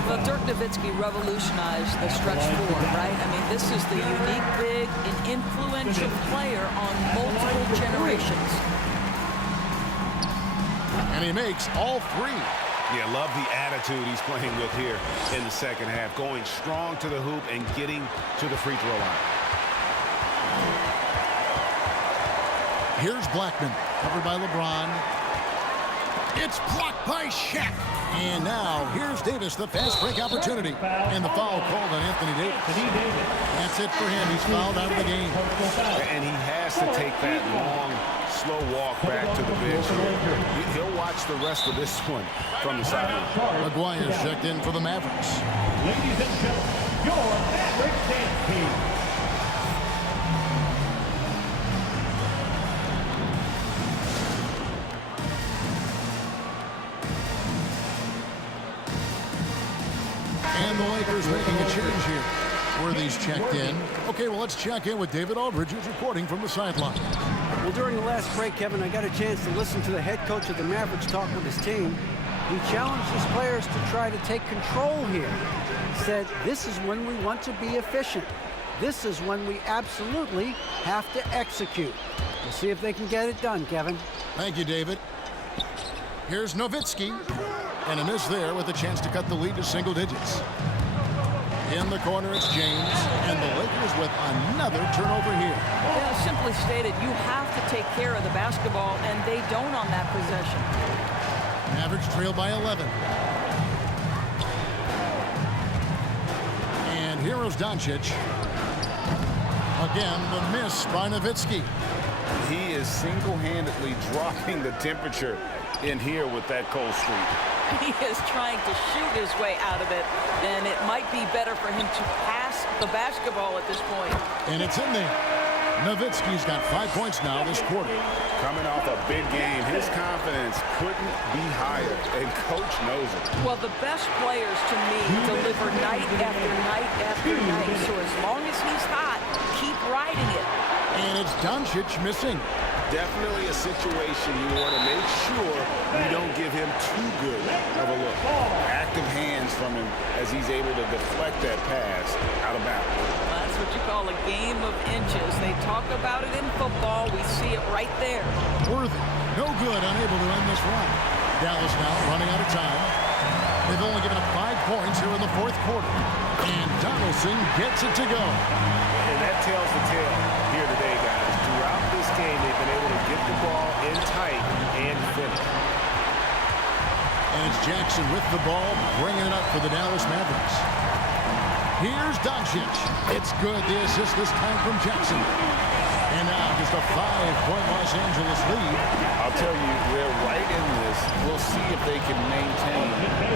Well, Dirk Nowitzki revolutionized the stretch 4, right? I mean, this is the unique, big, and influential player on multiple generations. And he makes all 3. Yeah, love the attitude he's playing with here in the second half. Going strong to the hoop and getting to the free throw line. Here's Blackman, covered by LeBron. It's blocked by Shaq. And now, here's Davis, the fast break opportunity. And the foul called on Anthony Davis. That's it for him. He's fouled out of the game. And he has to take that long, slow walk back to the bench here. He'll watch the rest of this one from the sideline. Maguire's checked in for the Mavericks. Ladies and gentlemen, your Mavericks dance team. And the Lakers making a change here. Worthy's checked in. Okay, well, let's check in with David Aldridge, who's reporting from the sideline. Well, during the last break, Kevin, I got a chance to listen to the head coach of the Mavericks talk with his team. He challenged his players to try to take control here. He said, this is when we want to be efficient. This is when we absolutely have to execute. We'll see if they can get it done, Kevin. Thank you, David. Here's Nowitzki. And a miss there with a chance to cut the lead to single digits. In the corner, it's James. And the Lakers with another turnover here. Yeah, simply stated, you have to take care of the basketball, and they don't on that possession. Mavericks trail by 11. And here's Doncic. Again, the miss by Nowitzki. He is single-handedly dropping the temperature in here with that cold streak. He is trying to shoot his way out of it, and it might be better for him to pass the basketball at this point. And it's in there. Nowitzki's got 5 points now this quarter. Coming off a big game, his confidence couldn't be higher, and coach knows it. Well, the best players, to me, deliver night after night after night. So as long as he's hot, keep riding it. And it's Doncic missing. Definitely a situation you want to make sure you don't give him too good of a look. Active hands from him as he's able to deflect that pass out of bounds. That's what you call a game of inches. They talk about it in football. We see it right there. Worthy, no good, unable to end this run. Dallas now running out of time. They've only given up 5 points here in the fourth quarter. And Donaldson gets it to go. And that tells the tale here today, guys. Throughout this game, they've been able to get the ball in tight and finish. And it's Jackson with the ball, bringing it up for the Dallas Mavericks. Here's Doncic. It's good. The assist this time from Jackson. And now just a 5-point Los Angeles lead. I'll tell you, we're right in this. We'll see if they can maintain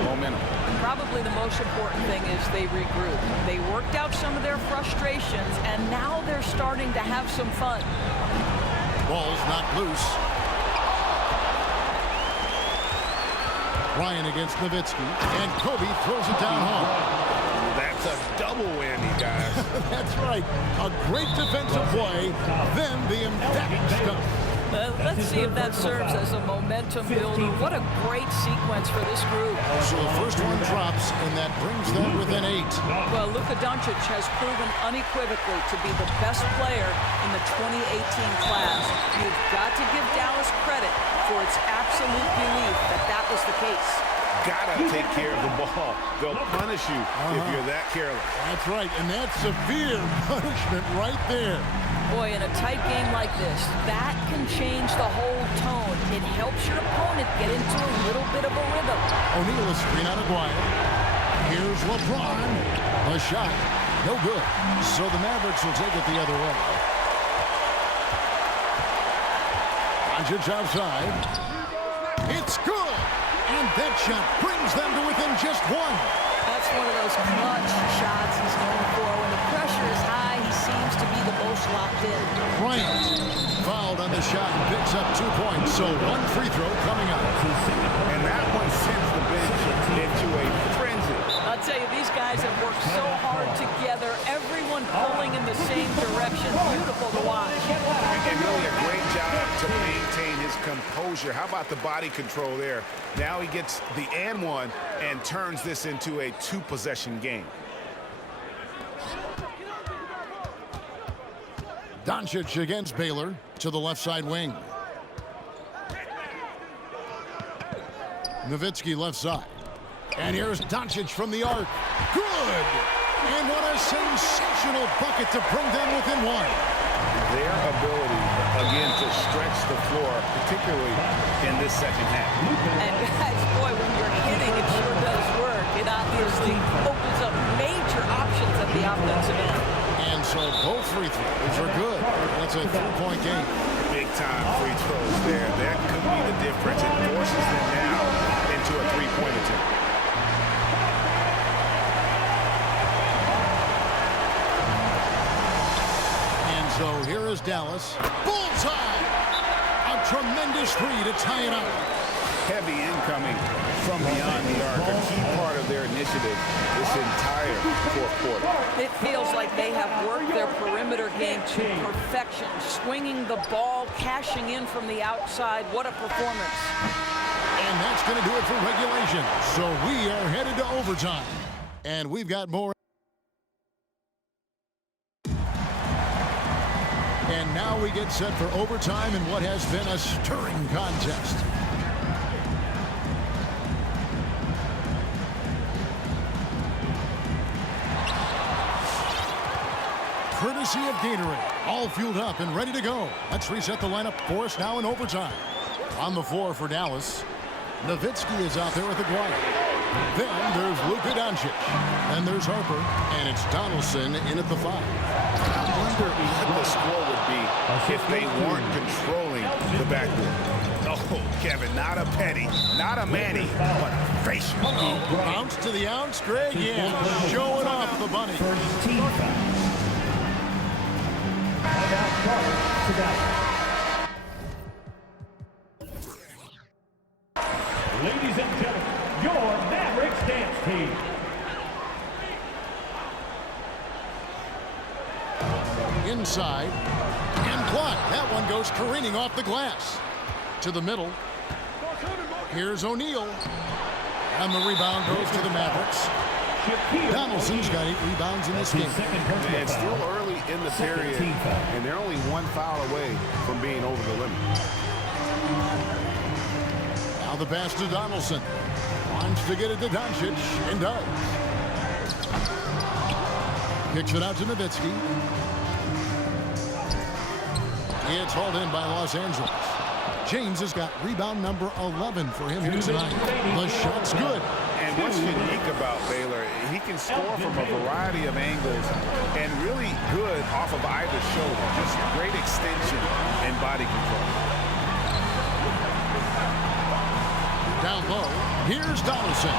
momentum. Probably the most important thing is they regroup. They worked out some of their frustrations, and now they're starting to have some fun. Ball's not loose. Ryan against Nowitzki, and Kobe throws it down home. That's a double whammy, guys. That's right. A great defensive play, then the emphatic stuff. Let's see if that serves as a momentum builder. What a great sequence for this group. So the first one drops, and that brings them within 8. Well, Luka Doncic has proven unequivocally to be the best player in the 2018 class. You've got to give Dallas credit for its absolute belief that that was the case. Gotta take care of the ball. They'll punish you if you're that careless. That's right, and that's severe punishment right there. Boy, in a tight game like this, that can change the whole tone. It helps your opponent get into a little bit of a rhythm. O'Neal is screen out of Aguirre. Here's LeBron. A shot. No good. So the Mavericks will take it the other way. Doncic outside. It's good. And that shot brings them to within just 1. That's one of those clutch shots he's known for. When the pressure is high, he seems to be the most locked in. Bryant fouled on the shot and picks up 2 points. So 1 free throw coming up. And that one sends the bench into a frenzy. I'll tell you, these guys have worked so hard together. Everyone pulling in the same direction. Beautiful to watch. And really a great job to maintain his composure. How about the body control there? Now he gets the and one and turns this into a 2-possession game. Doncic against Baylor to the left side wing. Nowitzki left side. And here's Doncic from the arc. Good! And what a sensational bucket to bring them within 1. Their ability, again, to stretch the floor, particularly in this second half. And guys, boy, when you're hitting, it sure does work. It obviously opens up major options at the offensive end. And so both free throws are good. That's a 3-point game. Big time free throws there. That could be the difference. It forces them now into a 3-point attempt. So here is Dallas. Bullseye! A tremendous 3 to tie it up. Heavy incoming from beyond the arc. A key part of their initiative this entire fourth quarter. It feels like they have worked their perimeter game to perfection. Swinging the ball, cashing in from the outside. What a performance. And that's going to do it for regulation. So we are headed to overtime. And we've got more. And now we get set for overtime in what has been a stirring contest. Courtesy of Gatorade, all fueled up and ready to go. Let's reset the lineup for us now in overtime. On the floor for Dallas, Nowitzki is out there with Aguirre. Then there's Luka Doncic. Then there's Harper, and it's Donaldson in at the 5. I wonder what the score would be if they weren't controlling the backboard. Oh, Kevin, not a penny, not a Manny, but a facial. Bounce to the ounce, Greg, yeah, showing off the bunny. First team foul. Timeout called to Dallas. Ladies and gentlemen, your Mavericks dance team. Inside, and blocked. That one goes careening off the glass. To the middle. Here's O'Neal. And the rebound goes to the Mavericks. Donaldson's got 8 rebounds in this game. It's still early in the period, and they're only 1 foul away from being over the limit. Now the pass to Donaldson. Wants to get it to Doncic, and does. Kicks it out to Nowitzki. It's hauled in by Los Angeles. James has got rebound number 11 for him here tonight. The shot's good. And what's unique about Baylor, he can score from a variety of angles and really good off of either shoulder. Just great extension and body control. Down low, here's Donaldson.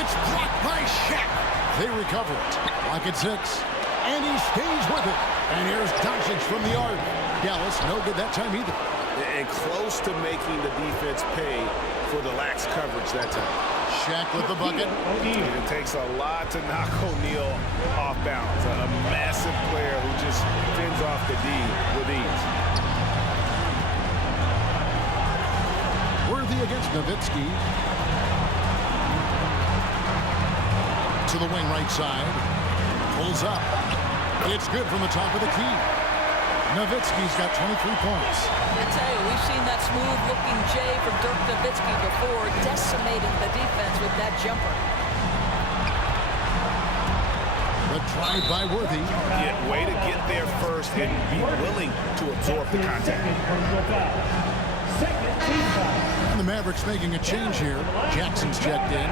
It's blocked by Shaq. They recover it. Lock at 6. And he stays with it. And here's Doncic from the arc. Dallas, no good that time either. And close to making the defense pay for the lax coverage that time. Shaq with the bucket. And it takes a lot to knock O'Neal off balance. A massive player who just fends off the D with ease. against Nowitzki. To the wing right side. Pulls up. It's good from the top of the key. Nowitzki's got 23 points. I tell you, we've seen that smooth-looking J from Dirk Nowitzki before, decimating the defense with that jumper. The drive by Worthy. Yeah, way to get there first and be willing to absorb the contact. And the Mavericks making a change here. Jackson's checked in.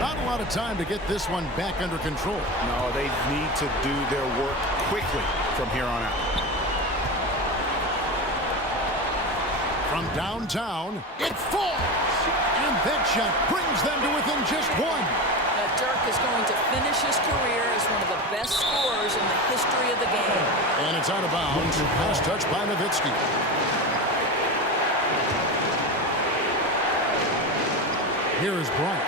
Not a lot of time to get this one back under control. No, they need to do their work quickly from here on out. From downtown, it falls. And that shot brings them to within just one. Dirk is going to finish his career as one of the best scorers in the history of the game. And it's out of bounds. Pass touch by Nowitzki. Here is Bryant.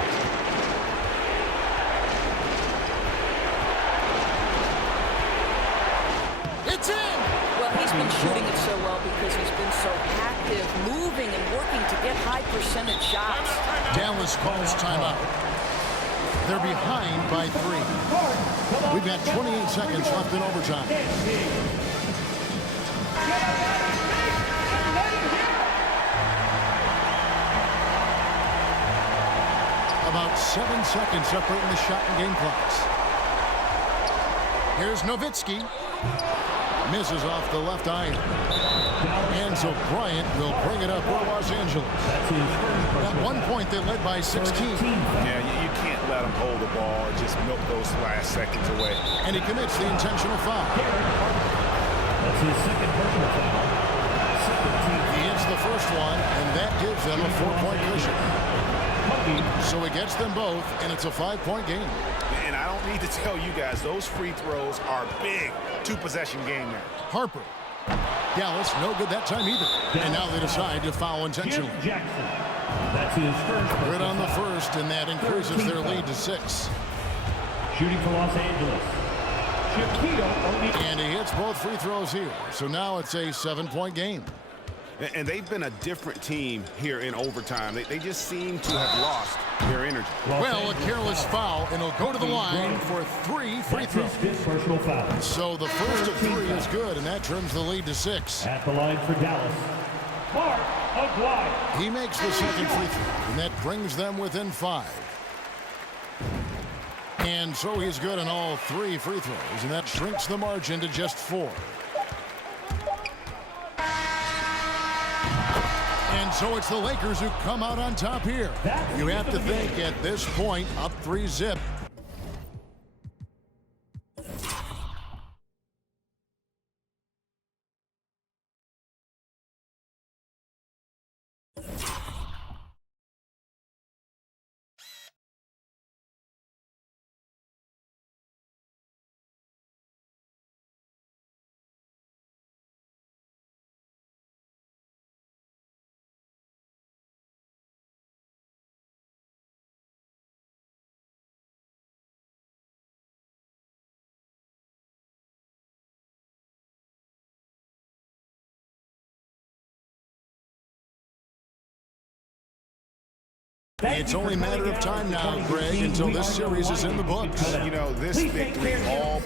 It's in! Well, he's been shooting it so well because he's been so active, moving and working to get high percentage shots. Dallas calls timeout. They're behind by 3. We've got 28 seconds left in overtime. About 7 seconds separating the shot and game clocks. Here's Nowitzki. Misses off the left iron. And so Bryant will bring it up for Los Angeles. At one point, they led by 16. Yeah, you can't let them hold the ball and just milk those last seconds away. And he commits the intentional foul. That's his second personal foul. He hits the first one, and that gives them a 4-point cushion. So he gets them both, and it's a 5-point game. And I don't need to tell you guys, those free throws are big. 2-possession game now. Harper. Dallas, no good that time either. And now they decide to foul intentionally. Jackson. That's his first. Good on the first, and that increases their lead to 6. Shooting for Los Angeles. Shaquille O'Neal. And he hits both free throws here. So now it's a 7-point game. And they've been a different team here in overtime. They just seem to have lost their energy. Well, a careless foul, and he'll go to the line for 3 free throws. Personal foul. So the first of 3 is good, and that trims the lead to 6. At the line for Dallas, Mark Aguirre. He makes the second free throw, and that brings them within 5. And so he's good on all 3 free throws, and that shrinks the margin to just 4. And so it's the Lakers who come out on top here. You have to think at this point, up 3-zip. It's only a matter of time now, Greg, until this series is in the books. You know, this victory all